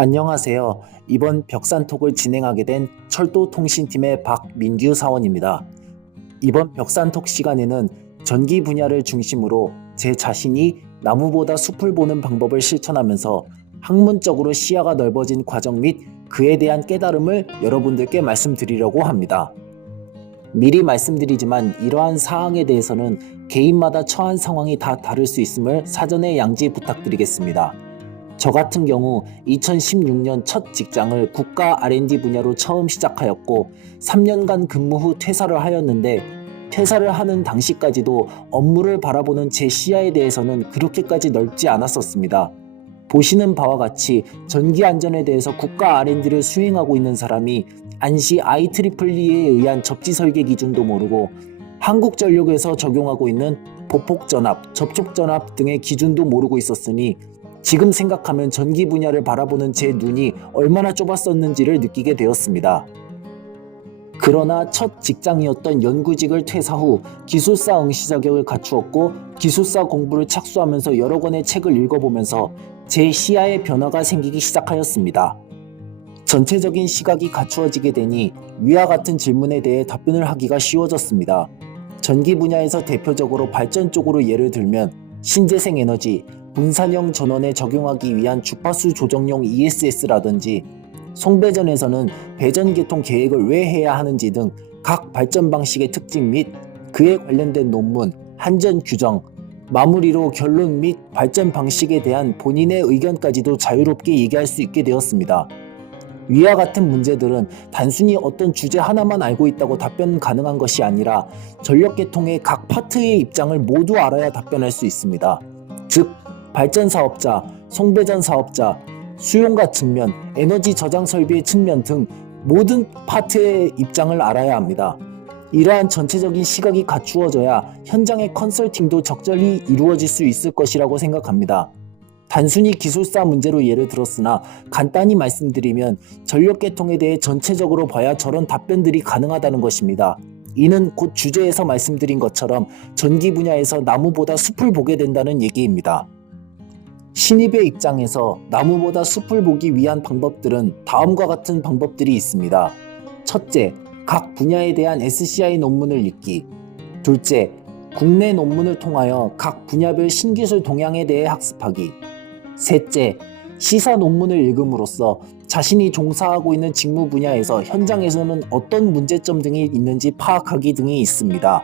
안녕하세요. 이번 벽산톡을 진행하게 된 철도통신팀의 박민규 사원입니다. 이번 벽산톡 시간에는 전기 분야를 중심으로 제 자신이 나무보다 숲을 보는 방법을 실천하면서 학문적으로 시야가 넓어진 과정 및 그에 대한 깨달음을 여러분들께 말씀드리려고 합니다. 미리 말씀드리지만 이러한 사항에 대해서는 개인마다 처한 상황이 다 다를 수 있음을 사전에 양지 부탁드리겠습니다. 저 같은 경우 2016년 첫 직장을 국가 R&D 분야로 처음 시작하였고 3년간 근무 후 퇴사를 하였는데 퇴사를 하는 당시까지도 업무를 바라보는 제 시야에 대해서는 그렇게까지 넓지 않았었습니다. 보시는 바와 같이 전기 안전에 대해서 국가 R&D를 수행하고 있는 사람이 안시 IEEE에 의한 접지 설계 기준도 모르고 한국전력에서 적용하고 있는 보폭전압, 접촉전압 등의 기준도 모르고 있었으니 지금 생각하면 전기 분야를 바라보는 제 눈이 얼마나 좁았었는지를 느끼게 되었습니다. 그러나 첫 직장이었던 연구직을 퇴사 후 기술사 응시 자격을 갖추었고 기술사 공부를 착수하면서 여러 권의 책을 읽어보면서 제 시야에 변화가 생기기 시작하였습니다. 전체적인 시각이 갖추어지게 되니 위와 같은 질문에 대해 답변을 하기가 쉬워졌습니다. 전기 분야에서 대표적으로 발전 쪽으로 예를 들면 신재생 에너지, 분산형 전원에 적용하기 위한 주파수 조정용 ESS라든지 송배전에서는 배전 개통 계획을 왜 해야 하는지 등 각 발전 방식의 특징 및 그에 관련된 논문, 한전 규정, 마무리로 결론 및 발전 방식에 대한 본인의 의견까지도 자유롭게 얘기할 수 있게 되었습니다. 위와 같은 문제들은 단순히 어떤 주제 하나만 알고 있다고 답변 가능한 것이 아니라 전력계통의 각 파트의 입장을 모두 알아야 답변할 수 있습니다. 즉 발전 사업자, 송배전 사업자, 수용가 측면, 에너지 저장 설비의 측면 등 모든 파트의 입장을 알아야 합니다. 이러한 전체적인 시각이 갖추어져야 현장의 컨설팅도 적절히 이루어질 수 있을 것이라고 생각합니다. 단순히 기술사 문제로 예를 들었으나 간단히 말씀드리면 전력계통에 대해 전체적으로 봐야 저런 답변들이 가능하다는 것입니다. 이는 곧 주제에서 말씀드린 것처럼 전기 분야에서 나무보다 숲을 보게 된다는 얘기입니다. 신입의 입장에서 나무보다 숲을 보기 위한 방법들은 다음과 같은 방법들이 있습니다. 첫째, 각 분야에 대한 SCI 논문을 읽기. 둘째, 국내 논문을 통하여 각 분야별 신기술 동향에 대해 학습하기. 셋째, 시사 논문을 읽음으로써 자신이 종사하고 있는 직무 분야에서 현장에서는 어떤 문제점 등이 있는지 파악하기 등이 있습니다.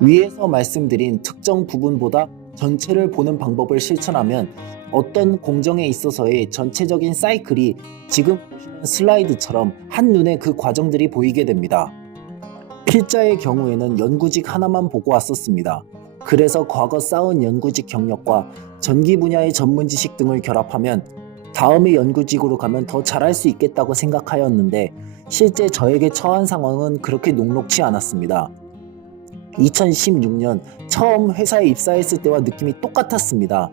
위에서 말씀드린 특정 부분보다 전체를 보는 방법을 실천하면 어떤 공정에 있어서의 전체적인 사이클이 지금 보시는 슬라이드처럼 한눈에 그 과정들이 보이게 됩니다. 필자의 경우에는 연구직 하나만 보고 왔었습니다. 그래서 과거 쌓은 연구직 경력과 전기 분야의 전문 지식 등을 결합하면 다음에 연구직으로 가면 더 잘할 수 있겠다고 생각하였는데 실제 저에게 처한 상황은 그렇게 녹록치 않았습니다. 2016년 처음 회사에 입사했을 때와 느낌이 똑같았습니다.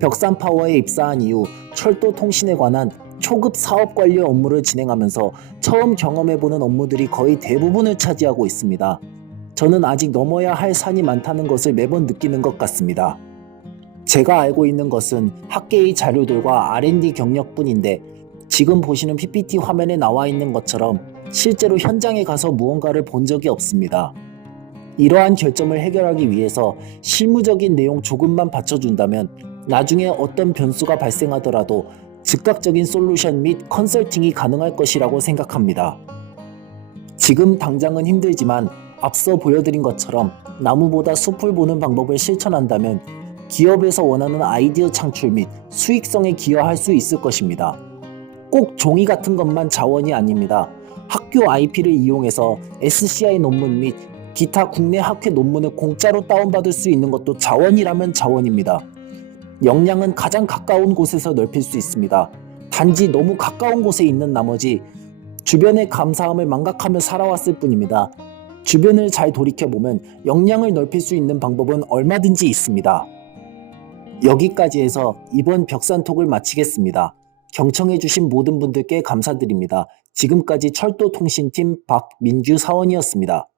벽산파워에 입사한 이후 철도 통신에 관한 초급 사업 관리 업무를 진행하면서 처음 경험해보는 업무들이 거의 대부분을 차지하고 있습니다. 저는 아직 넘어야 할 산이 많다는 것을 매번 느끼는 것 같습니다. 제가 알고 있는 것은 학계의 자료들과 R&D 경력뿐인데 지금 보시는 PPT 화면에 나와 있는 것처럼 실제로 현장에 가서 무언가를 본 적이 없습니다. 이러한 결점을 해결하기 위해서 실무적인 내용 조금만 받쳐준다면 나중에 어떤 변수가 발생하더라도 즉각적인 솔루션 및 컨설팅이 가능할 것이라고 생각합니다. 지금 당장은 힘들지만 앞서 보여드린 것처럼 나무보다 숲을 보는 방법을 실천한다면 기업에서 원하는 아이디어 창출 및 수익성에 기여할 수 있을 것입니다. 꼭 종이 같은 것만 자원이 아닙니다. 학교 IP를 이용해서 SCI 논문 및 기타 국내 학회 논문을 공짜로 다운받을 수 있는 것도 자원이라면 자원입니다. 역량은 가장 가까운 곳에서 넓힐 수 있습니다. 단지 너무 가까운 곳에 있는 나머지 주변의 감사함을 망각하며 살아왔을 뿐입니다. 주변을 잘 돌이켜보면 역량을 넓힐 수 있는 방법은 얼마든지 있습니다. 여기까지 해서 이번 벽산톡을 마치겠습니다. 경청해주신 모든 분들께 감사드립니다. 지금까지 철도통신팀 박민규 사원이었습니다.